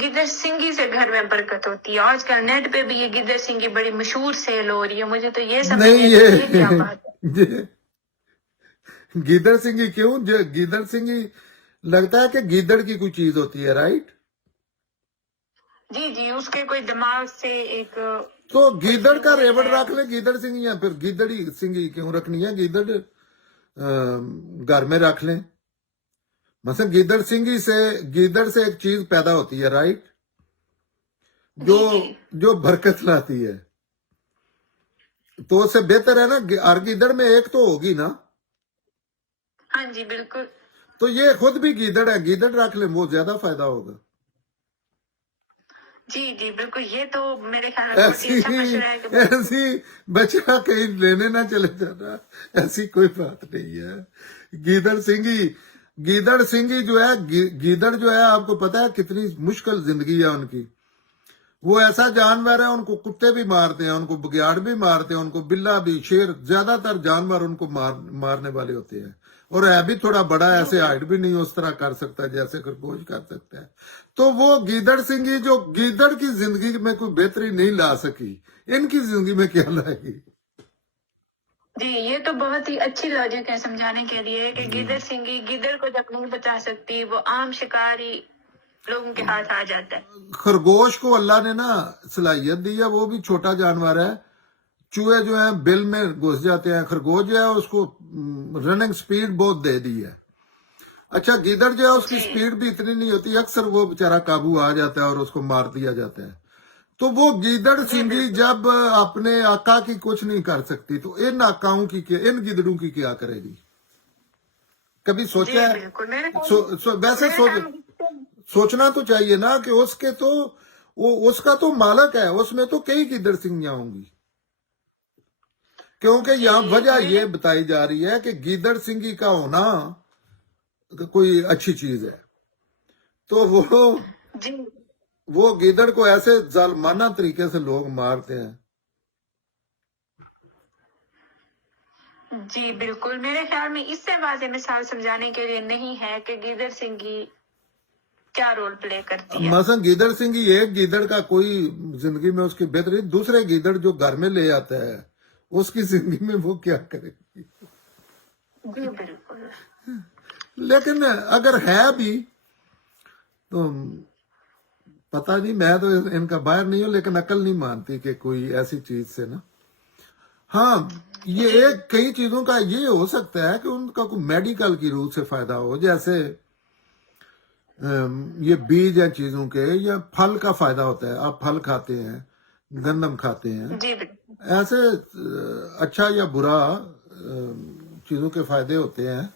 گدر سنگھی سے گھر میں برکت ہوتی ہے. آج کل نیٹ پہ بھی یہ گدر سنگھی بڑی مشہور سیل ہو رہی ہے. مجھے تو یہ سمجھ نہیں نہیں آتی یہ کیا بات ہے. گیدڑ سنگھی کیوں؟ گیدڑ سنگھی لگتا ہے کہ گیدڑ کی کوئی چیز ہوتی ہے، رائٹ؟ جی جی، اس کے کوئی دماغ سے ایک تو گیدڑ کا فیول ریوڑ ہے. رکھ لیں گیدڑ سنگھی، یا پھر گیدڑی سنگھی کیوں رکھنی ہے؟ گیدڑ گھر میں رکھ لیں. مثلا گیدڑ سے ایک چیز پیدا ہوتی ہے، رائٹ؟ جی جی جو برکت لاتی ہے. تو اس سے بہتر ہے نا ہر گیدڑ میں ایک تو ہوگی نا. ہاں جی بالکل. تو یہ خود بھی گیدڑ ہے، گیدڑ رکھ لیں، وہ زیادہ فائدہ ہوگا. جی جی بالکل، یہ تو میرے خیال میں بہت ہی اچھا مشورہ ہے کہ ایسی بچہ کہیں لینے نہ چلے جانا، ایسی کوئی بات نہیں ہے. گیدڑ سنگھی جو ہے، گیدڑ جو ہے آپ کو پتا ہے کتنی مشکل زندگی ہے ان کی. وہ ایسا جانور ہے، ان کو کتے بھی مارتے ہیں، ان کو بگیاڑ بھی مارتے ہیں، ان کو بلا بھی، شیر، زیادہ تر جانور ان کو مارنے والے ہوتے ہیں. اور ہے بھی تھوڑا بڑا، ایسے ہائٹ بھی نہیں اس طرح کر سکتا جیسے خرگوش کر سکتا ہے. تو وہ گیدڑ سنگھی جو گیدڑ کی زندگی میں کوئی بہتری نہیں لا سکی، ان کی زندگی میں کیا لائے گی؟ جی یہ تو بہت ہی اچھی لاجک ہے سمجھانے کے لیے کہ گیدڑ سنگھی گیدڑ کو جب نہیں بچا سکتی، وہ عام شکاری لوگوں کے ہاتھ آ جاتا ہے. خرگوش کو اللہ نے نا صلاحیت دی ہے، وہ بھی چھوٹا جانور ہے. چوہے جو ہیں بل میں گھس جاتے ہیں، خرگوش جو ہے اس کو رننگ سپیڈ بہت دے دی ہے. اچھا گیدڑ جو ہے اس کی سپیڈ بھی اتنی نہیں ہوتی، اکثر وہ بیچارہ قابو آ جاتا ہے اور اس کو مار دیا جاتا ہے. تو وہ گیدڑ سنگھی جب اپنے آقا کی کچھ نہیں کر سکتی تو ان آقاؤں کی کیا، ان گیدڑوں کی کیا کرے گی؟ کبھی سوچا ہے؟ بالکل میرے ویسے سوچنا تو چاہیے نا کہ اس کا تو مالک ہے، اس میں تو کئی گیدڑ سنگھیاں ہوں گی. کیونکہ یہاں وجہ یہ بتائی جا رہی ہے کہ گیدڑ سنگھی کا ہونا کوئی اچھی چیز ہے. تو وہ گیدڑ کو ایسے ظالمانہ طریقے سے لوگ مارتے ہیں. جی بالکل، میرے خیال میں اس سے واضح مثال سمجھانے کے لیے نہیں ہے کہ گیدڑ سنگھی کیا رول پلے کرتی ہے. مثلا گیدڑ سنگھی ایک گیدڑ کا کوئی زندگی میں اس کی بہتری، دوسرے گیدڑ جو گھر میں لے آتا ہے اس کی زندگی میں وہ کیا کرے گی؟ جی بالکل. لیکن اگر ہے بھی تو پتہ نہیں، میں تو ان کا باہر نہیں ہوں، لیکن عقل نہیں مانتی کہ کوئی ایسی چیز سے نا. ہاں یہ ایک کئی چیزوں کا یہ ہو سکتا ہے کہ ان کا کوئی میڈیکل کی روح سے فائدہ ہو، جیسے یہ بیج ہیں چیزوں کے، یا پھل کا فائدہ ہوتا ہے. آپ پھل کھاتے ہیں، گندم کھاتے ہیں، جی بالکل. ایسے اچھا یا برا چیزوں کے فائدے ہوتے ہیں.